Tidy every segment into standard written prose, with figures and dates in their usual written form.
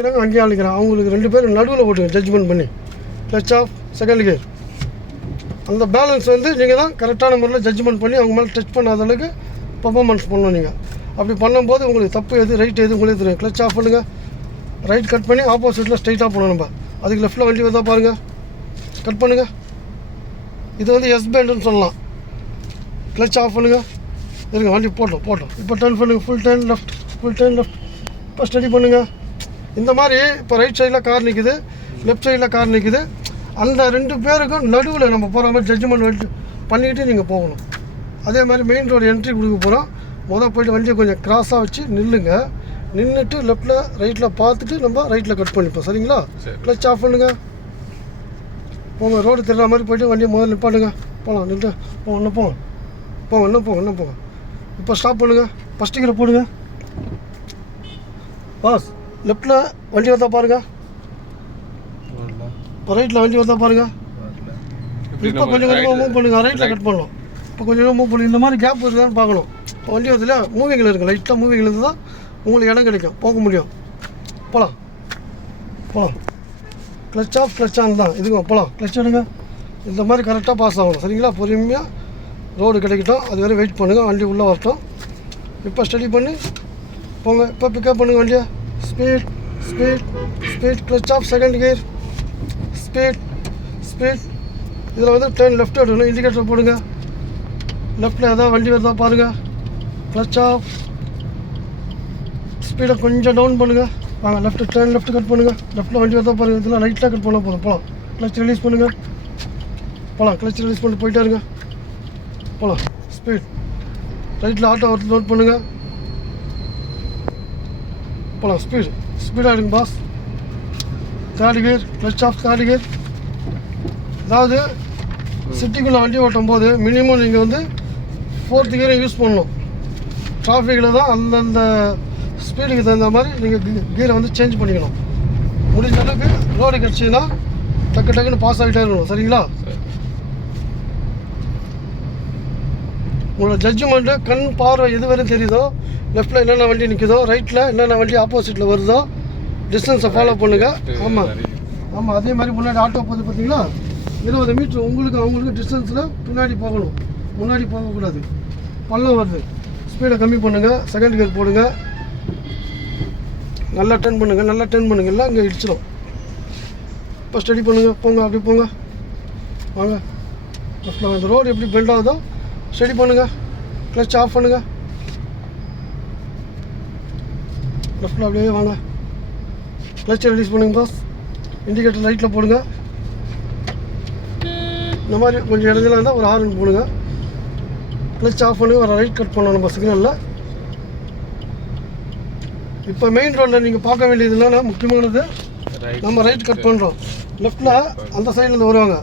அங்கேயே அழைக்கிறேன். அவங்களுக்கு 2 பேரும் நடுவில் போட்டுங்க ஜட்ஜ்மெண்ட் பண்ணி. Clutch off, second gear. அந்த பேலன்ஸ் வந்து நீங்கள் தான் கரெக்டான முறையில் ஜட்ஜ்மெண்ட் பண்ணி அவங்க மேலே டச் பண்ணாத அளவுக்கு பர்ஃபார்மன்ஸ் பண்ணணும். நீங்கள் அப்படி பண்ணும்போது உங்களுக்கு தப்பு எது ரைட் எது உங்களுக்கு தெரியும். கிளச் ஆஃப் பண்ணுங்கள், ரைட் கட் பண்ணி ஆப்போசிட்டில் ஸ்ட்ரைட்டாக போகணும். நம்ம அதுக்கு லெஃப்ட்டில் வண்டி வந்தால் பாருங்கள், கட் பண்ணுங்கள். இது வந்து எஸ் பேண்டுன்னு சொல்லலாம். கிளச் ஆஃப் பண்ணுங்கள், இருங்க வண்டி போட்டோம். இப்போ டர்ன் பண்ணுங்கள், full turn left, full turn left. இப்போ ஸ்டடி பண்ணுங்கள். இந்த மாதிரி இப்போ ரைட் சைடில் கார் நிற்குது, லெஃப்ட் சைடில் கார் நிற்குது. அந்த 2 பேருக்கும் நடுவில் நம்ம போகிற மாதிரி ஜட்ஜ்மெண்ட் பண்ணிக்கிட்டு நீங்கள் போகணும். அதே மாதிரி மெயின் ரோடு என்ட்ரி கொடுக்க போகிறோம். போய்ட்டு வண்டியை கொஞ்சம் கிராஸாக வச்சு நில்லுங்க. நின்றுட்டு லெஃப்ட்டில் ரைட்டில் பார்த்துட்டு நம்ம ரைட்டில் கட் பண்ணிப்போம். சரிங்களா? கிளச் ஆஃப் பண்ணுங்கள், போங்க. ரோடு தெரிகிற மாதிரி போய்ட்டு வண்டியை முதல்ல நிப்பாட்டுங்க. போகலாம், நின்று இன்னும் போங்க. இப்போ ஸ்டாப் பண்ணுங்கள், ஃபஸ்ட் கியரை போடுங்க. பாஸ் லெஃப்ட்டில் வண்டி வந்தால் பாருங்கள், இப்போ ரைட்டில் வண்டி வந்தால் பாருங்கள். இப்போ கொஞ்சம் கொஞ்சமாக மூவ் பண்ணுங்கள், ரைட்டில் கட் பண்ணலாம். இப்போ கொஞ்சம் மூவ் பண்ணி இந்த மாதிரி கேப் இருக்குதான்னு பார்க்கணும். இப்போ வண்டி வரதுல மூவிங்கில் இருக்குது, லைட்டாக மூவிங்கில் இருந்து தான் உங்களுக்கு இடம் கிடைக்கும், போக முடியும். போகலாம். கிளச் ஆஃப், கிளச் ஆன் தான் இதுங்க. போகலாம், கிளச் எடுங்க. இந்த மாதிரி கரெக்டாக பாஸ் ஆகணும். சரிங்களா? பொறுமையாக ரோடு கிடைக்கட்டும், அது வரை வெயிட் பண்ணுங்கள். வண்டி உள்ளே வரட்டும். இப்போ ஸ்டடி பண்ணி போங்க. இப்போ பிக்கப் பண்ணுங்கள் வண்டியை. Speed. Clutch off, second gear. Speed. இதில் வந்து டர்ன் லெஃப்ட் எடுக்கணும். இண்டிகேட்டர் போடுங்க. லெஃப்ட்டில் எதாவது வண்டி வருதா பாருங்கள். கிளச் ஆஃப், ஸ்பீடை கொஞ்சம் டவுன் பண்ணுங்கள். வாங்க லெஃப்ட் டர்ன், லெஃப்ட் கட் பண்ணுங்கள். லெஃப்ட்டில் வண்டி வரதா பாருங்கள். இதெல்லாம் ரைட்டில் கட் பண்ணால் போகலாம். கிளச் ரிலீஸ் பண்ணுங்கள். கிளச் ரிலீஸ் பண்ணிட்டு போயிட்டே இருங்க. ஸ்பீட். ரைட்டில் ஆட்டோ வரது நோட் பண்ணுங்கள். ஸ்பீடாக எடுங்க boss. Third gear, clutch off, third gear. அதாவது சிட்டிக்குள்ளே வண்டி ஓட்டும் போது மினிமம் நீங்கள் வந்து 4th கியரை யூஸ் பண்ணணும். டிராஃபிக்கில் தான் அந்தந்த ஸ்பீடுக்கு தகுந்த மாதிரி நீங்கள் கியரை வந்து சேஞ்ச் பண்ணிக்கணும். முடிஞ்ச அளவுக்கு ரோடு கிடச்சின்னா டக்குன்னு பாஸ் ஆகிட்டே இருக்கணும். சரிங்களா? உங்களோட ஜட்ஜ்மெண்ட்டு கண் பார்வை எது வரையும் தெரியுதோ, லெஃப்ட்டில் என்னென்ன வண்டி நிற்குதோ, ரைட்டில் என்னென்ன வண்டி ஆப்போசிட்டில் வருதோ, டிஸ்டன்ஸை ஃபாலோ பண்ணுங்கள். ஆமாம். அதே மாதிரி முன்னாடி ஆட்டோ போகுது பார்த்தீங்களா, 20 மீட்ரு அவங்களுக்கு டிஸ்டன்ஸில் பின்னாடி போகணும், முன்னாடி போகக்கூடாது. பள்ளம் வருது, ஸ்பீடை கம்மி பண்ணுங்கள். செகண்ட் கியர் போடுங்க. நல்லா டர்ன் பண்ணுங்கள். எல்லாம் இங்கே இடிச்சிடும். இப்போ ஸ்டடி பண்ணுங்கள். போங்க, அப்படி போங்க. வாங்க. இந்த ரோடு எப்படி பெண்ட் ஆகுதோ ஸ்டடி பண்ணுங்கள். கிளச் ஆஃப் பண்ணுங்கள். லெஃப்ட்டில் அப்படியே வாங்க. கிளச்சை ரிலீஸ் பண்ணுங்க பாஸ். இண்டிகேட்டர் ரைட்டில் போடுங்க. இந்த மாதிரி கொஞ்சம் இடத்துல இருந்தால் ஒரு ஹார்ன் போடுங்க. கிளச் ஆஃப் பண்ணுங்க. ஒரு ரைட் கட் பண்ணணும் நம்ம சிக்னலில். இப்போ மெயின் ரோடில் நீங்கள் பார்க்க வேண்டியது இல்லைன்னா முக்கியமானது, நம்ம ரைட் கட் பண்ணுறோம். லெஃப்ட்டில் அந்த சைட்லேருந்து வருவாங்க,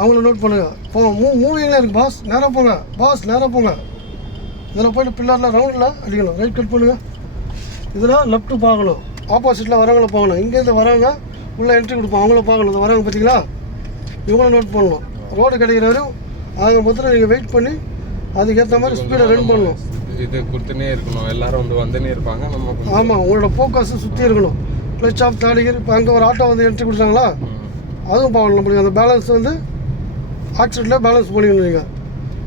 அவங்கள நோட் பண்ணுங்கள். போங்க. மூவிங்கில் இருக்குது பாஸ். நேராக போங்க. இதில் போய்ட்டு பில்லரில் ரவுண்டில் அடிக்கணும். ரைட் கட் பண்ணுங்கள். இதில் லெஃப்ட்டு பார்க்கணும், ஆப்போசிட்டில் வரவங்கள பார்க்கணும். இங்கேருந்து வரவங்க உள்ளே என்ட்ரி கொடுப்போம், அவங்கள பார்க்கணும். இந்த வரவங்க பார்த்தீங்களா, இவங்கள நோட் பண்ணணும். ரோடு கிடைக்கிற வரையும் ஆக மொத்தத்தில் நீங்கள் வெயிட் பண்ணி அதுக்கேற்ற மாதிரி ஸ்பீடை ரன் பண்ணணும். இது கொடுத்துனே இருக்கணும், எல்லாரும் வந்துனே இருப்பாங்க. ஆமாம், உங்களோட ஃபோக்கஸ் சுற்றி இருக்கணும். Clutch off, third gear. இப்போ அங்கே ஒரு ஆட்டோ வந்து என்ட்ரி கொடுத்தாங்களா, அதுவும் பார்க்கணும். நம்மளுக்கு அந்த பேலன்ஸ் வந்து ஆக்சிடெண்ட்டில் பேலன்ஸ் பண்ணிக்கணும். நீங்கள்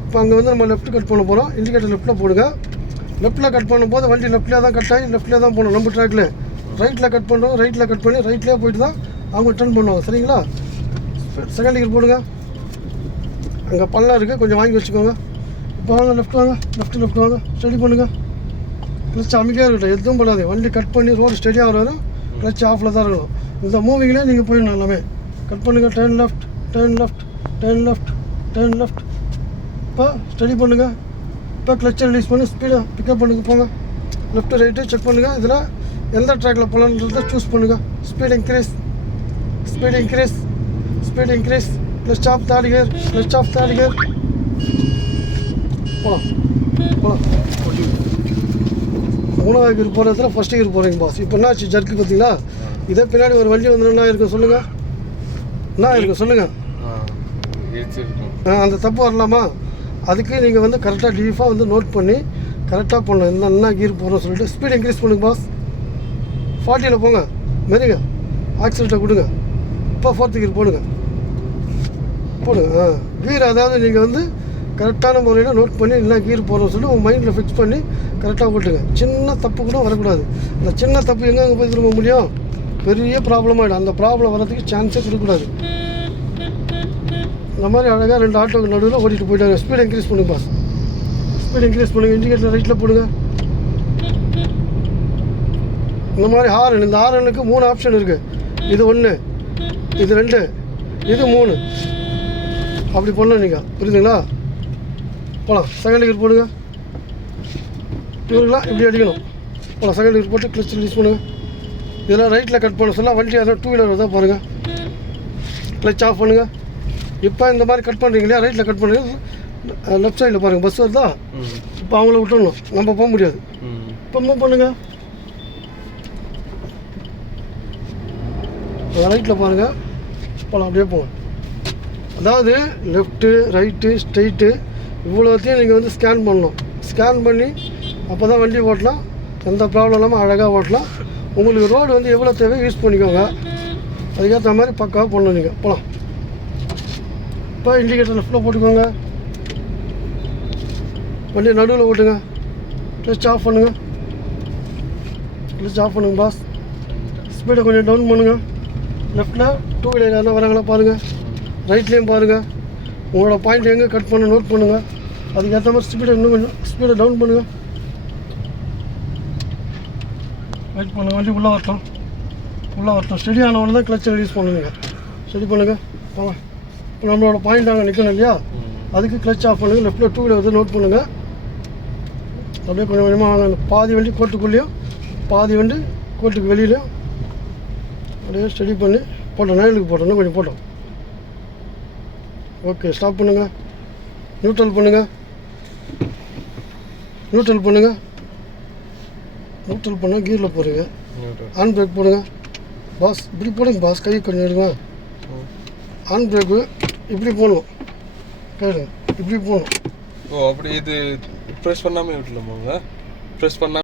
இப்போ அங்கே வந்து நம்ம லெஃப்ட் கட் பண்ண போகிறோம். இண்டிகேட்டர் லெஃப்ட்டில் போடுங்க. லெஃப்ட்டில் கட் பண்ணும்போது வண்டி லெஃப்ட்லேயே தான் கட் ஆகி லெஃப்ட்லேயே தான் போகணும். நம்ம ட்ராக்லேயே ரைட்டில் கட் பண்ணுறோம். ரைட்டில் கட் பண்ணி ரைட்லேயே போயிட்டு தான் அவங்க டர்ன் பண்ணுவாங்க. சரிங்களா? செகண்ட் கியர் போடுங்க. அங்கே பள்ளம் இருக்குது, கொஞ்சம் வாங்கி வச்சுக்கோங்க. இப்போ வாங்க, லெஃப்ட் வாங்க. ஸ்டடி பண்ணுங்கள். கிளச் அமைதியாக இருக்கட்டும், எதுவும் பண்ணாது. வண்டி கட் பண்ணி ரோடு ஸ்டடியாக வரும். கிளச் ஆஃபில் தான் இருக்கணும். இந்த மூவிங்லேயே நீங்கள் போயிடணும். எல்லாமே கட் பண்ணுங்கள். Turn left. இப்போ ஸ்டடி பண்ணுங்கள். இப்போ கிளச்சை ரிலீஸ் பண்ணி ஸ்பீடை பிக்கப் பண்ணுங்க. போங்க. லெஃப்ட்டு ரைட்டு செக் பண்ணுங்கள். இதில் எந்த ட்ராக்கில் போகலான்றதை சூஸ் பண்ணுங்கள். Speed increase. Clutch off, third gear. போகலாம். 3வது கியர் போகிற இடத்துல ஃபஸ்ட் கியர் போகிறீங்க பாஸ். இப்போ என்ன ஆச்சு, ஜர்க்கு பார்த்தீங்களா? இதே பின்னாடி ஒரு வண்டி வந்து என்ன இருக்கும் சொல்லுங்கள். அந்த தப்பு வரலாமா? அதுக்கு நீங்கள் வந்து கரெக்டாக டீஃபாக வந்து நோட் பண்ணி கரெக்டாக பண்ணணும். என்ன கீர் போகிறோம் சொல்லிட்டு ஸ்பீட் இன்க்ரீஸ் பண்ணுங்க பாஸ். 40ல் போங்க. மெரிங்க ஆக்சிலேட்டர் கொடுங்க. இப்போ 4th கீர் போடுங்க. கீர் அதாவது நீங்கள் வந்து கரெக்டான முறையில் நோட் பண்ணி இல்லை கீர் போடுறோம்னு சொல்லி உங்கள் மைண்டில் ஃபிக்ஸ் பண்ணி கரெக்டாக ஓட்டுங்க. சின்ன தப்பு கூட வரக்கூடாது. அந்த சின்ன தப்பு எங்கே போய் திரும்ப முடியும்? பெரிய ப்ராப்ளம் ஆகிடும். அந்த ப்ராப்ளம் வரதுக்கு சான்ஸே கொடுக்கக்கூடாது. இந்த மாதிரி அழகாக 2 ஆட்டோக்கு நடுவில் ஓட்டிகிட்டு போயிட்டாங்க. ஸ்பீட் இன்க்ரீஸ் பண்ணுங்க பாஸ். ஸ்பீட் இன்க்ரீஸ் பண்ணுங்கள். இண்டிகேட்டர் ரைட்டில் போடுங்க. இந்த மாதிரி ஹாரன், இந்த ஹாரனுக்கு 3 ஆப்ஷன் இருக்குது. இது 1, இது 2, இது 3. அப்படி பண்ணணும் நீங்கள், புரியுதுங்களா? போகலாம். செகண்ட் கியர் போடுங்க. இவருக்கெலாம் இப்படி அடிக்கணும். போகலாம். செகண்ட் கியர் போட்டு கிளச் ரிலீஸ் பண்ணுங்கள். இதெல்லாம் ரைட்டில் கட் பண்ண சொல்ல வண்டி அதான் 2 வீலர் தான் பாருங்கள். கிளச் ஆஃப் பண்ணுங்கள். இப்போ இந்த மாதிரி கட் பண்ணுறீங்க இல்லையா, ரைட்டில் கட் பண்ணுங்க. லெஃப்ட் சைடில் பாருங்கள் பஸ் வருதா, இப்போ அவங்கள விட்டுடணும், நம்ம போக முடியாது. இப்போ மூவ் பண்ணுங்கள். ரைட்டில் பாருங்கள். போகலாம். அப்படியே போங்க. அதாவது லெஃப்ட்டு ரைட்டு ஸ்ட்ரெயிட்டு இவ்வளோத்தையும் நீங்கள் வந்து ஸ்கேன் பண்ணணும். ஸ்கேன் பண்ணி அப்போ தான் வண்டி ஓட்டலாம். எந்த ப்ராப்ளம் இல்லாமல் அழகாக ஓட்டலாம். உங்களுக்கு ரோடு வந்து எவ்வளோ தேவையோ யூஸ் பண்ணிக்கோங்க. அதுக்கேற்ற மாதிரி பக்காவாக பண்ணணும் நீங்கள். போகலாம். இப்போ இண்டிகேட்டர் லெஃப்ட்டில் போட்டுக்கோங்க. வண்டியை நடுவில் ஓட்டுங்க. கிளச் ஆஃப் பண்ணுங்கள். கிளச் ஆஃப் பண்ணுங்கள் பாஸ். ஸ்பீடை கொஞ்சம் டவுன் பண்ணுங்கள். லெஃப்ட்டில் 2 வீலர் யாரும் வராங்களா பாருங்கள். ரைட்லேயும் பாருங்கள். உங்களோட பாயிண்ட் எங்கே கட் பண்ண நோட் பண்ணுங்கள். அதுக்கேற்ற மாதிரி ஸ்பீடை இன்னும் கொஞ்சம் ஸ்பீடை டவுன் பண்ணுங்கள். வெயிட் பண்ணுங்கள். வண்டி உள்ளே வரட்டும். ஸ்டெடி ஆனவொன்னு தான் கிளச்சை ரிலீஸ் பண்ணுங்க. ஸ்டெடி பண்ணுங்கள். வாங்க. இப்போ நம்மளோட பாயிண்ட் அங்கே நிற்கணும் இல்லையா, அதுக்கு கிளச் ஆஃப் பண்ணுங்கள். லெஃப்ட்டில் 2 வீலர் வந்து நோட் பண்ணுங்கள். அப்படியே கொஞ்சம் கொஞ்சமாக வாங்க. பாதி வண்டி கோட்டுக்குள்ளேயும் பாதி வண்டி கோட்டுக்கு வெளியிலையும் அப்படியே ஸ்டடி பண்ணி போட்டோம். நயலுக்கு போட்டோம். கொஞ்சம் போட்டோம். ஓகே. ஸ்டாப் பண்ணுங்கள். நியூட்ரல் பண்ணுங்கள். நியூட்ரல் பண்ணால் கீரில் போகிறீங்க. ஆன் பிரேக் போடுங்க பாஸ். இப்படி போடுங்க பாஸ். கை கொஞ்சம் எடுங்க. ஆன் பிரேக்கு இப்படி போடணும். கையில் இப்படி போகணும். ஓ அப்படி இது ப்ரெஸ் பண்ணாமல் விட்டுலாமாங்க? ப்ரெஸ் பண்ணால்